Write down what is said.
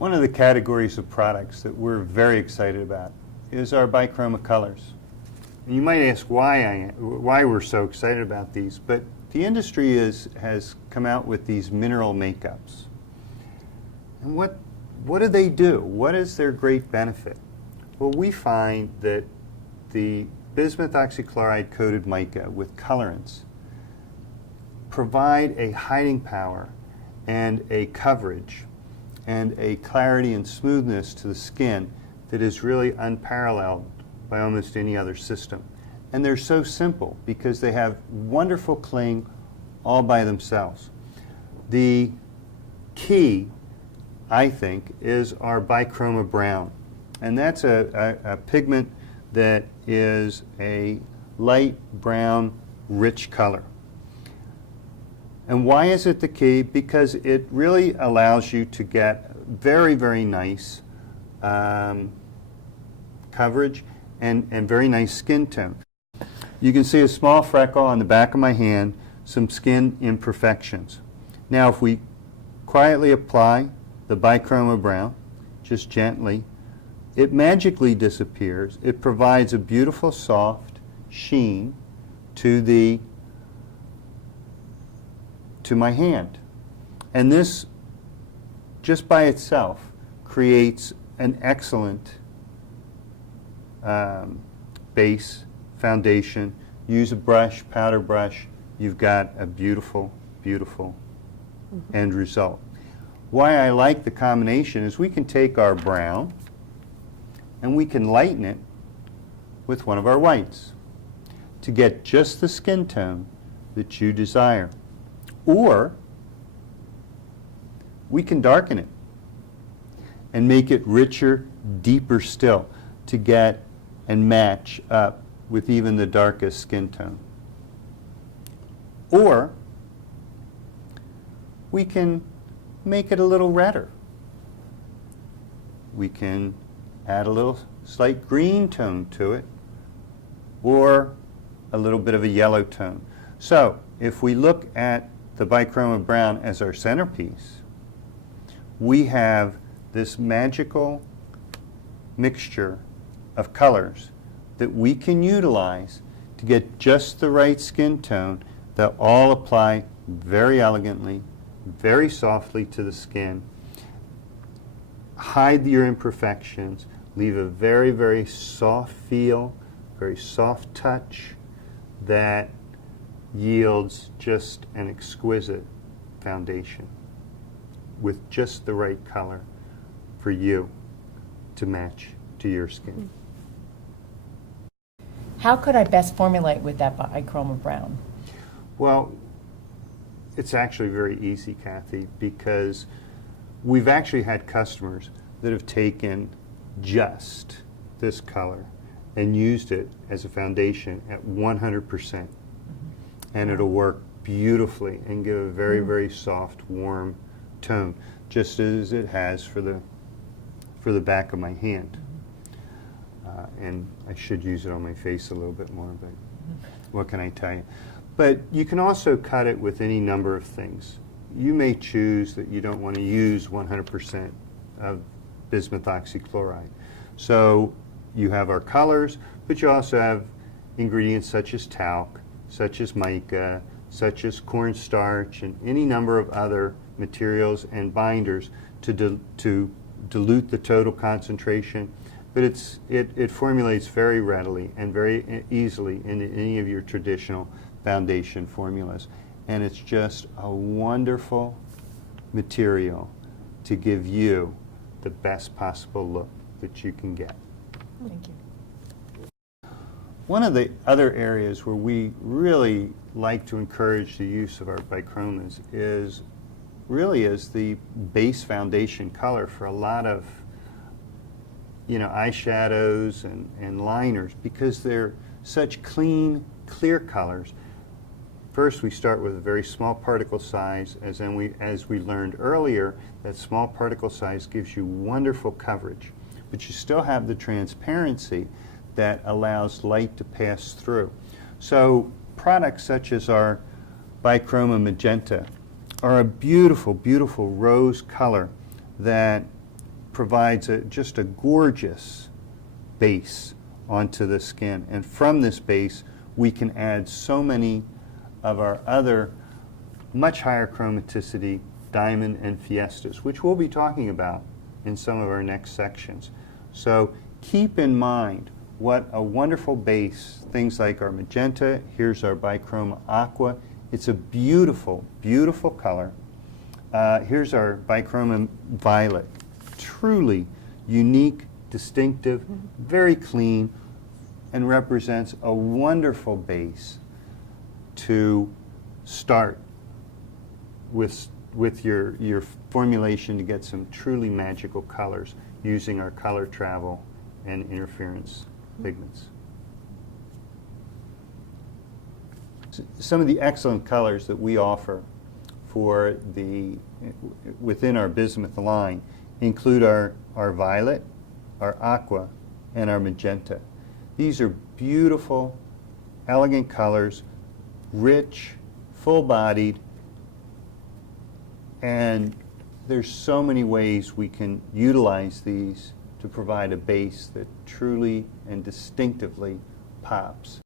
One of the categories of products that we're very excited about is our bichroma colors. And you might ask why we're so excited about these, but the industry has come out with these mineral makeups. And what do they do? What is their great benefit? Well, we find that the bismuth oxychloride coated mica with colorants provide a hiding power and a coverage and a clarity and smoothness to the skin that is really unparalleled by almost any other system. And they're so simple because they have wonderful cling all by themselves. The key, I think, is our bichroma brown. And that's a pigment that is a light brown, rich color. And why is it the key? Because it really allows you to get very, very nice coverage and very nice skin tone. You can see a small freckle on the back of my hand, some skin imperfections. Now, if we quietly apply the bichroma brown, just gently, it magically disappears. It provides a beautiful, soft sheen to my hand. And this, just by itself, creates an excellent base, foundation. Use a brush, powder brush, you've got a beautiful, beautiful end result. Why I like the combination is we can take our brown and we can lighten it with one of our whites to get just the skin tone that you desire. Or we can darken it and make it richer, deeper still to get and match up with even the darkest skin tone. Or we can make it a little redder. We can add a little slight green tone to it, or a little bit of a yellow tone. So if we look at the bichroma brown as our centerpiece, we have this magical mixture of colors that we can utilize to get just the right skin tone that all apply very elegantly, very softly to the skin, hide your imperfections, leave a very, very soft feel, very soft touch that yields just an exquisite foundation with just the right color for you to match to your skin. How could I best formulate with that bichroma brown? Well, it's actually very easy, Kathy, because we've actually had customers that have taken just this color and used it as a foundation at 100%. And it'll work beautifully and give a very, very soft, warm tone, just as it has for the back of my hand. And I should use it on my face a little bit more, but what can I tell you? But you can also cut it with any number of things. You may choose that you don't want to use 100% of bismuth oxychloride. So you have our colors, but you also have ingredients such as talc, such as mica, such as cornstarch, and any number of other materials and binders to dilute the total concentration. But it formulates very readily and very easily into any of your traditional foundation formulas. And it's just a wonderful material to give you the best possible look that you can get. Thank you. One of the other areas where we really like to encourage the use of our bichromas is the base foundation color for a lot of eyeshadows and liners, because they're such clean, clear colors. First, we start with a very small particle size, as we learned earlier, that small particle size gives you wonderful coverage, but you still have the transparency that allows light to pass through. So products such as our bichroma magenta are a beautiful, beautiful rose color that provides just a gorgeous base onto the skin. And from this base, we can add so many of our other much higher chromaticity diamond and fiestas, which we'll be talking about in some of our next sections. So keep in mind what a wonderful base, things like our magenta, here's our bichroma aqua. It's a beautiful, beautiful color. Here's our bichroma violet. Truly unique, distinctive, very clean, and represents a wonderful base to start with your formulation to get some truly magical colors using our color travel and interference pigments. Some of the excellent colors that we offer for within our bismuth line include our violet, our aqua, and our magenta. These are beautiful, elegant colors, rich, full-bodied, and there's so many ways we can utilize these to provide a base that truly and distinctively pops.